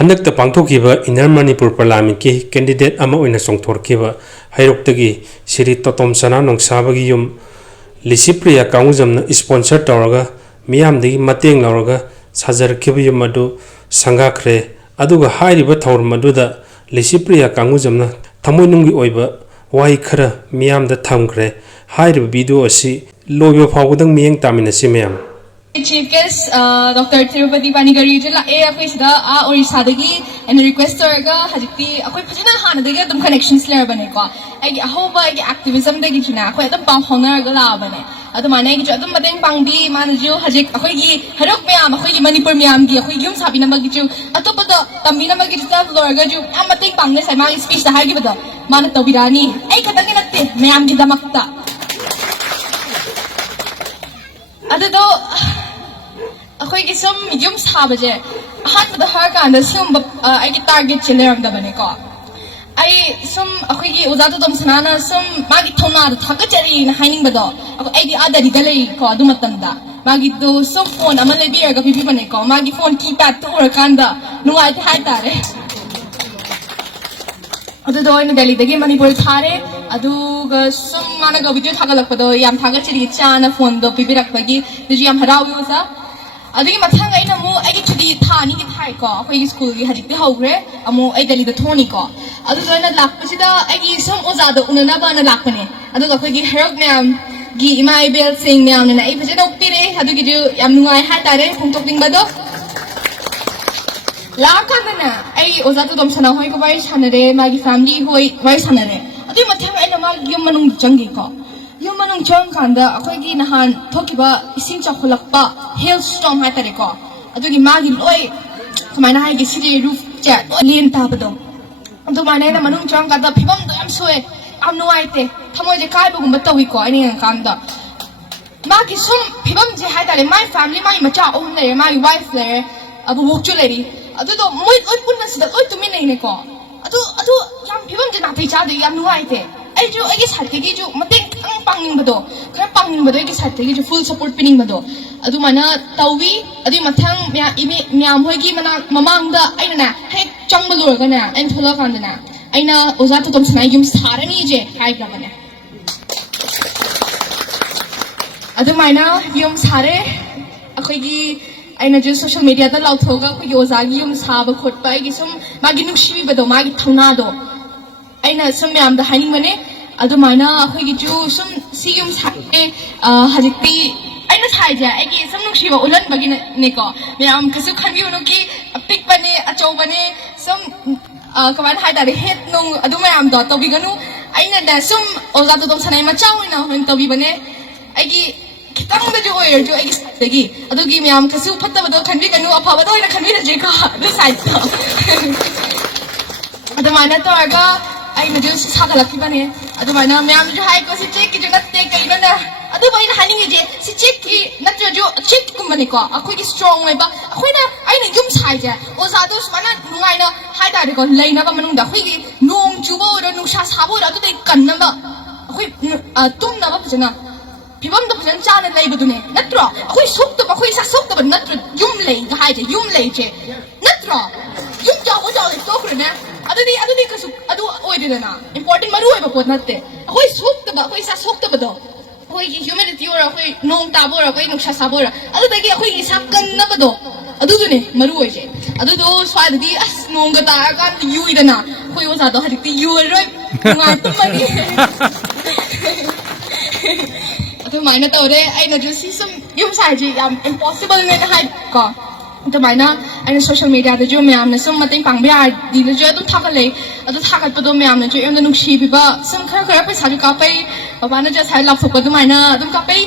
हंदकता पांथोखिबा inner Manipur parliament की candidate अमा ओइना चोंथोरखिबा हैरोक्तगी श्री तोतोम सना नोंसाबगी yum Licypriya कांगुजमना sponsor तौरगा मियामदगी मतेंग लौरगा साजरखिबा yum अदु संगाखरे अदुगा हाइरिबा थौरम अदुदा लिसिप्रिया कांगुजमना थमोइनुंगी ओइबा वाई खरा मियामदा थमखरे हाइरिबा वीडियो असी लोइबा फावगदंग मियंग तामिनसि ma'am Chief Guest Dr. Tirupati Panigari jala akhoi sida Orissa dagi and requester ga hajikti akhoi phajina hana dagi adum connections layer bane ko ai ahoba ai activism dagi thina akhoi adum pam honor ga la bane adum ane gi adum mateng pangbi manaju hajik akhoi gi harok myam akhoi gi Manipur myam gi akhoi yum sabina magi ju atopada tamina magi staff lor ga ju am mateng pangne sai ma speech da hagi bada mana tobirani ai khatangi natte myam gi damakta adado अखोई की सम yum साबजे हाथ में हर कांड सम आई की target चले रंग दबने को आई सम अखोई की उजातो तुम सनाना सम मागी थोना थक चरी न हाइनिंग बदो आई की आधा रिगले को दुमतंदा मागी दो सम फोन अमले भी अगर भी बने को मागी फोन कीपैड तो और कांदा नुआई थे हाई तारे अदो दो इन दिल्ली दगे मणिपुर थारे अदुगा सम माना का वीडियो थागलक पदो याम थागा चरी चाना फोन दो पिबिरक बगी दिजी याम हराव सा अदुगी मथांग आइना मु आइगी छुटी थानी की थाई को अखोई स्कूल की हजिक्ति हौग्रे अमु आई दिल्ली द थोनी को अदु जोइना लाकपसिदा आइगी सम ओजादो उनना बाना लाकपने अदुगा अखोई हेरोक मैम गी इमाई बेल सिंह मैम ने आई फजना उपिरे अदुगी जो याम नुंगाई हा तारे फुंगतोकदिंग बदो लाकादना आई ओजादो दम सना होई को बाई सानरे मागी फैमिली होई बाई सानरे अदु मथांग आइना मा युम मनुंग जंगी को युम मनुंग जंग कांदा अखोई नहान थोकिबा इसिंग चखलकपा हेल स्टॉर्म हाय तारे को अदुगी मागी लोई कमाइना हाइगी सिरी रूफ चैट लेन ताबदो अदु माने ना मनुंग जंग कादा फिबम दो याम सोए याम नुआइते थमोजे काइबगुम तवी को आइनी कांदा मागी सुम फिबम जे हाय तारे माय फैमिली माय मचा ओम ले माय वाइफ ले अबु वोकचु लेरी अदु दो मोय ओय पुन्ना सिदा ओय तुमि नहीं को अदु याम फिबम जे नाथै चादो याम नुआइते आई जो आई साइडगी जो मतें पांगिंग बदो खरा पांगिंग बदो आई साइडगी जो फुल सपोर्ट पिनिंग बदो अदु माना तवी अदु मथांग म्या इमे म्याम होगी मना ममांगदा आइना हे चंग लोरगना आइन थोला कांदना आइना ओजा तो तुम सनाई युम सारनी जे हाइ ब्रबने अदु माइना युम सारे अखोगी आइना जो सोशल मीडिया दा लाउथोगा अखोगी ओजागी युम साब खोटपा आइगी सुम मागी नुक्सिबी बदो मागी थौनादो आइना सुम म्याम दा हाइनिंग बने अदु माइना अखोगी जो सुम सियुम सारे हजिक्ति आइना साइजे आइगी सम नुक्सिबा उलन बगी नेको म्याम कसु खनबिउनो की पिक बने अचौ बने सम कमान हाइ तारे हेत नो अदु म्याम दो तोबिगनु आइना दा सुम ओजा तो सनाई मचाउना होन तोबि बने आइगी खितंग द जो ओयर जो आइगी दगी अदुगी म्याम कसु फत्तबदो खनबिगनु अफबदो ओइना खनबिरजे का दु साइड अदु माइना तोरगा आइना जो सागलखि बने अदु माइना म्याम जो हाइ को सिचे की जो नत्ते कइनो ना अदु बाइना हानिंग जे सिचे की नत्र जो चिक कुमने को अखोई की स्ट्रांग लेबा अखोइना आइना युम साइजे ओजादो सुमाना नुगाइना हाइ तारे को लेना बा मनुंग दा अखोई की नोंग जुबो रो नुसा साबो रो अदु दे कन्नबा अखोई तुमना बा फजना फिबम द फजन चाना लेबदुने नत्रो अखोई सुक्तो अखोई सा सुक्तो नत्र युम ले हाइजे युम लेजे नत्रो युम जाओ जाओ तोखरने अदुदी कसु अदु ओइदेना इंपोर्टेंट मरु ओइबा पोत नत्ते अखोई सुक्तबा अखोई सा सुक्तबदो अखोई ह्यूमैनिटी और अखोई नोंग ताबो और अखोई नुक्सा साबो और अदुदगी अखोई सा कन्नबदो अदुदुने मरु ओइजे अदुदो स्वाददी अस नोंग तागा युइदना अखोई ओजादो हरिति युरोय नुआतु मगी अदु माइना तोरे आइना जो सिसम युम साइजे याम इम्पॉसिबल ने हाइ को तो माइना आइना सोशल मीडिया द जो म्याम ने सम मतें पांगबे आदि जो अदु थागले अदु थागतपदो म्याम ने जो एमना नुक्सिबिबा सम खरा पैसा जो कापै बाबाना जो साइ लापथोपदो माइना अदु कापै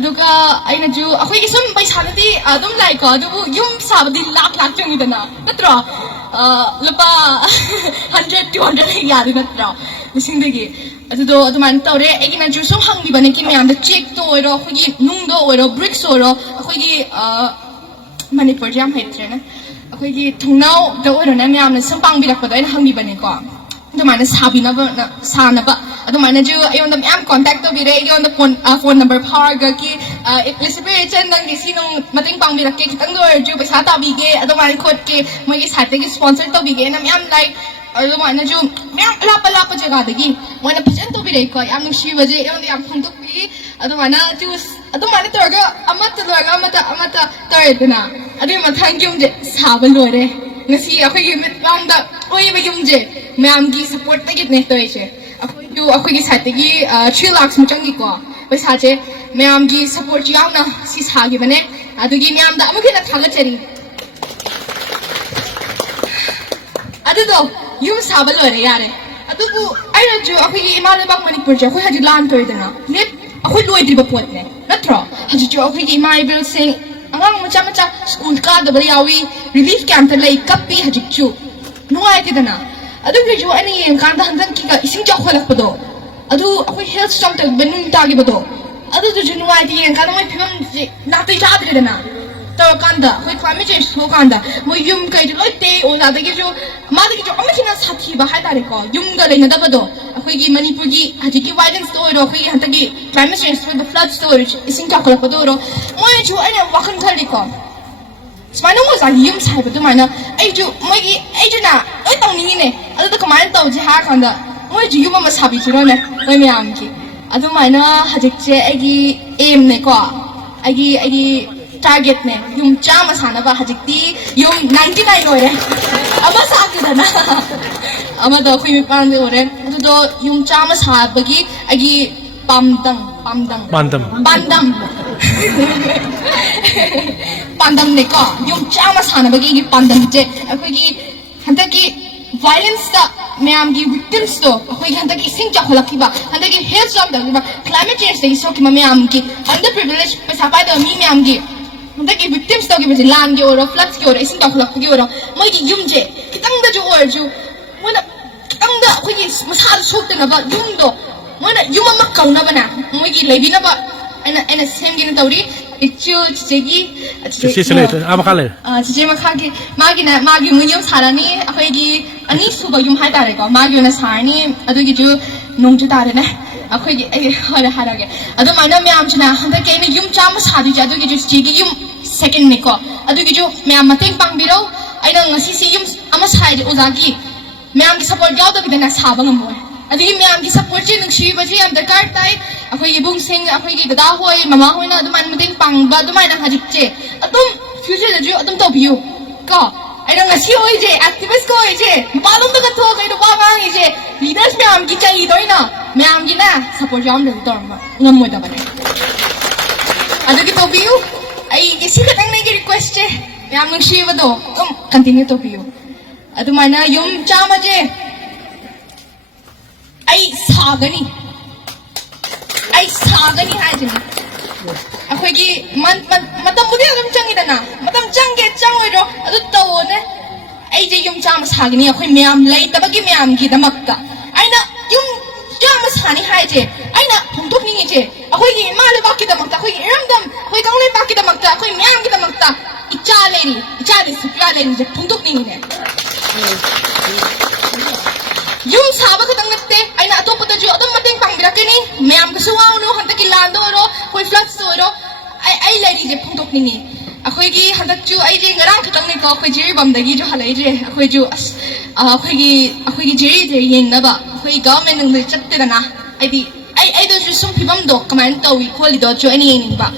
अदुगा आइना जो अखोई सम पैसा नदी अदुम लाइको अदु युम साबदि लाख चंगिदना नत्रो लपा 100 200 यादि नत्रो लिसिंगदगी अदुदो अदुमान तौरे एगिना जो सम हंगिबने कि म्याम द चेक तो ओरो अखोई नुंगदो ओरो ब्रिक्स ओरो अखोई मणिपुर जाम हेट्रेना अखोई थुनाव द ओरोना म्याम सम पांगबिरकपदो आइना हंगिबने को अदुमाना साबिनबा सानबा अदुमाना जो अयोंदा म्याम कांटेक्ट तोबिरे अयोंदा फोन नंबर फारगा की Elizabeth chen nang di sinong mating pangbirak ke kitang do ju paisa ta bige ado man khot ke moi ke sate ke sponsor to bige na myam like ado man na ju myam la pa jaga dagi moi na pajan to bire ko am shi baje yon yam phung to bi ado man na ju ado man to ga amata lo ga amata tar na ado ma thang gyum je sa ba lo re ngasi akhoi gi mit bang da oi ba gyum je myam gi support ta git ne to che akhoi gi sate gi 3 lakhs mu chang gi ko paisa je ma'am की support यावना सी सागी बने अदुगी ma'am दा अमुखे ना थागा चरी अदुदो yum साबल वरे यारे अदुबु आइना जो अखोगी इमाले बाग मणिपुर जो अखोई हजि लान तोयदना नेट अखोई लोइद्रिबा पोतने नत्रो हजि जो अखोगी इमाइबल सिंग अंगांग मचा मचा स्कूल का दबल यावी रिलीफ कैंप लई कप्पी हजि चु नुआइतिदना अदुगी जो अनी कांदा हंदन की का इसिंग चखलकपदो अदु अखोई हेल्थ स्टॉम तक बनुन तागिबदो अदु जो नुआइति यं कादा मै फिलम जे नातै जाद्रेदना तो कांदा होय क्लाइमेट चेंज सो कांदा मो युम कै लोइ ते ओला दगे जो मादगे जो अमखिना साथी बा हाय तारे को युम गा लेना दबदो अखोइगी मणिपुर की हजिकी वायलेंस तो रो अखोइगी हंतगी climate change for the floods तो इसिंग जाखलपदो रो मोय जो अने वाखन खलि को स्मानो मो जानि युम साइबदो माना ai जो मोइगी ai जो ना ओइ तौनिनी ने अदु कमाय तौजे हा कांदा मोय जो युम मा साबि जिरो ने मोय म्याम की अदुमाइना हजिकचे आइगी एम ने को आइगी टारगेट ने युम चामा सानबा हजिकती युम 99 ओरे अमा साकिदना अमा दो खुइमी पांदे ओरे अदुदो युम चामा साबगी आइगी पांदम ने को युम चामा सानबगी गी पांदम जे अखोगी हंतकी violence da मैम की victims तो अखोई हंतक इसिंग चाखलकीबा हंतक हेल्थ जॉब दबा climate change दगी सोकी मैम की under privileged पैसा पाय द मी मैम की हंतक victims तो की बजे land के ओरो floods के ओरो इसिंग चाखलकी ओरो मोई की युम जे कितंग द जो ओर जो मोना कितंग द अखोई मसा सोकते नबा युम दो मोना युम अमा कौना बना मोई की लेबी नबा एना सेम गिन तौरी इच्चू चिचेगी चिचेले आमखाले चिचे मखागे मागी मुयम सारानी अखोइगी अनि सुबा युम हाय तारे को मागी ना सारनी अदुगी जो नोंजु तारे ने अखोइगी हरा हरागे अदु माना म्याम छना हंदा केने युम चाम सादि जा अदुगी जो चिगी युम सेकंड ने को अदुगी जो म्याम मतेंग पांगबिरो आइना ngasi si yum ama side ozagi ma'am की सपोर्ट याव दबि दना साबा ngamo अदुगी म्याम की सपोर्ट चे नुंगसी बजे am दरकार ताई अखोइगी बुंग सिंग अखोइगी ददा होय ममा होयना अदुमान मतेंग पांगबा अदुमाइना हजिकचे अदुम फ्यूचर दजु अदुम तोबियो को आइना ngasi होय जे एक्टिविस्ट को होय जे पालुम दगा थो कइनो बा मांगी जे लीडर्स म्याम की चाहि दोइना म्याम की ना सपोर्ट याम दे तोरमा ngamo दबने अदुगी तोबियो आई किसी खतंग नहीं की रिक्वेस्ट है म्याम नुंगसी बदो कम कंटिन्यू तोबियो अदुमाइना युम चामजे आई सागनी हाजिनी अखोइगी मतम बुदि अदुम चंगिदना मतम चंगे चंगोइरो अदु तौने आई जे युम चाम सागनी अखोइ म्याम लैतबगी म्याम की दमक्ता आइना युम चाम सानी हाइजे आइना फोंदोकनिङे जे अखोइगी माले बाकी दमक्ता अखोइगी इरमदम अखोइ गांले बाकी दमक्ता अखोइ म्याम की दमक्ता इचा दे सुप्या लेनी जे फोंदोकनिङे ने युम साबा खतंग नते आइना अतोपदा जो अदम मतेंग पांगबिरकनी म्याम दसु वाउनु हंतकी लांदो रो कोइ फ्लड्स ओरो आई लेरी जे फोंदोकनिङे अखोइगी हंतक जु आई जे ngरang खतंग ने को अखोइ जेरी बमदगी जो हलै जे अखोइ जो अखोइगी जेरी जे येंगनबा अखोइ गवर्नमेंट नंग चत्तेदना आइदी आई दो जो सुम फिबम दो कमेंट तौई खोलिदो जो एनी येंगबा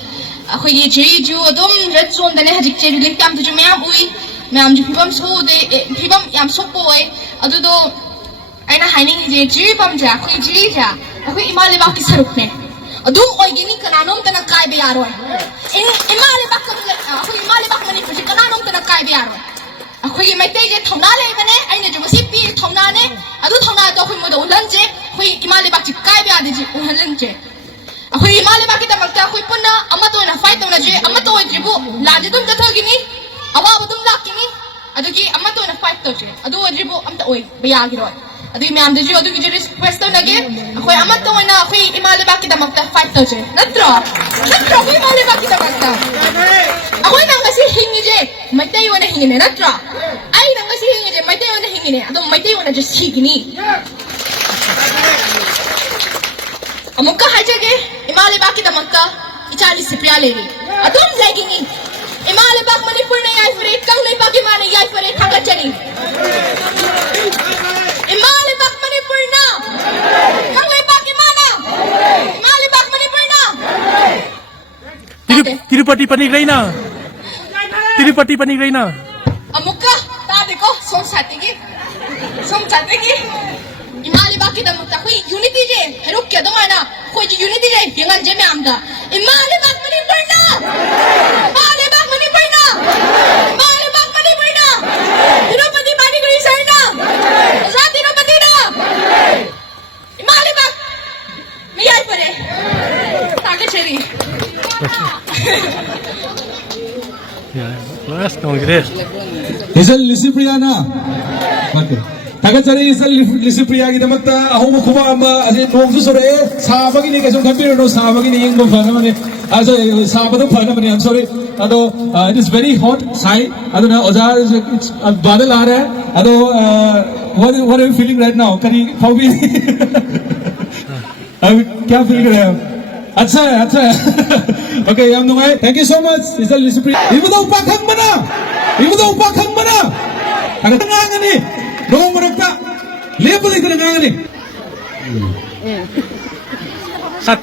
अखोइगी जेरी जो अदम रेड जोन दने हजिक जे रिलीफ कैंप जो म्याम उई म्याम जो फिबम सोदे फिबम याम सोपोय अदुदो आइना हाइनिंग जे जिरी पमजा अखोइ जिरी जा अखोइ इमाले बाकी सरुकने अदुम ओइगिनी कनानोम तना कायबे यारोय इमाले बाक अखोइ इमाले बाक मनी फुजि कनानोम तना कायबे यारोय अखोइ मैते जे थौना लेबने आइना जो मसी पी थौना ने अदु थौना तो अखोइ मोदो उलनजे अखोइ इमाले बाक जि कायबे यादे जि उहलनजे अखोइ इमाले बाकी तमक्ता अखोइ पुन्ना अमतोना फाइट तौना जे अमतो ओइद्रिबु लाजे दुम जथगिनी अवाब दुम लाकिनी अदुगी अमतोना फाइट तौजे अदु ओइद्रिबु अमता ओइ बयागिरोय अदु म्याम दजु अदु गिजु रिक्वेस्ट तौनागे अखोइ अमत ओइना अखोइ इमाले बाकी दमक्ता फाइट तौजे नत्रो अखोइ इमाले बाकी दमक्ता अखोइ नंगसी हिंगिजे मैतै ओना हिंगिने नत्रो आई नंगसी हिंगिजे मैतै ओना हिंगिने अदु मैतै ओना जे सिगिनी अमुक्का हाइजेगे इमाले बाकी दमक्ता Ichali Sipriya Leri. Adum Zagini. Imalabak Manipur na yay for it, Kang Nipakimana yay for it, Hakachani. Imalabak Manipur na. Kang Nipakimana. Imalabak Manipur na. Tirupati Panigray na. Tirupati Panigray na. Amuka, tabi ko, song satigi. Song satigi. Imalibak kita mutta koi unity je, heruk kya damana, koi je unity je, yengan je me amda. Imalibak Manipur na. Imalibak Manipur na. Imalibak Manipur na. Tirupati Panigray sir na. Sa Tirupati na. Imalibak. Miyay pare. Takacheri. Last Congress. Isal Lisipriana. Okay. Tagatsari isal Lisipriya ki damakta ahoma kuba amba ase nongsu sore sabagi ni kasong kambiro no sabagi ni ingbo phana mane also sabado phana mane I'm sorry ado it is very hot sai ado na oza badal aa raha hai ado what are you feeling right now kari phaubi अब क्या feel कर रहे हो अच्छा है okay हम नुंगाई thank you so much इसल लिसिप्री इबदा उपाखंग बना ngangani no marakta level ikana ngangani Sat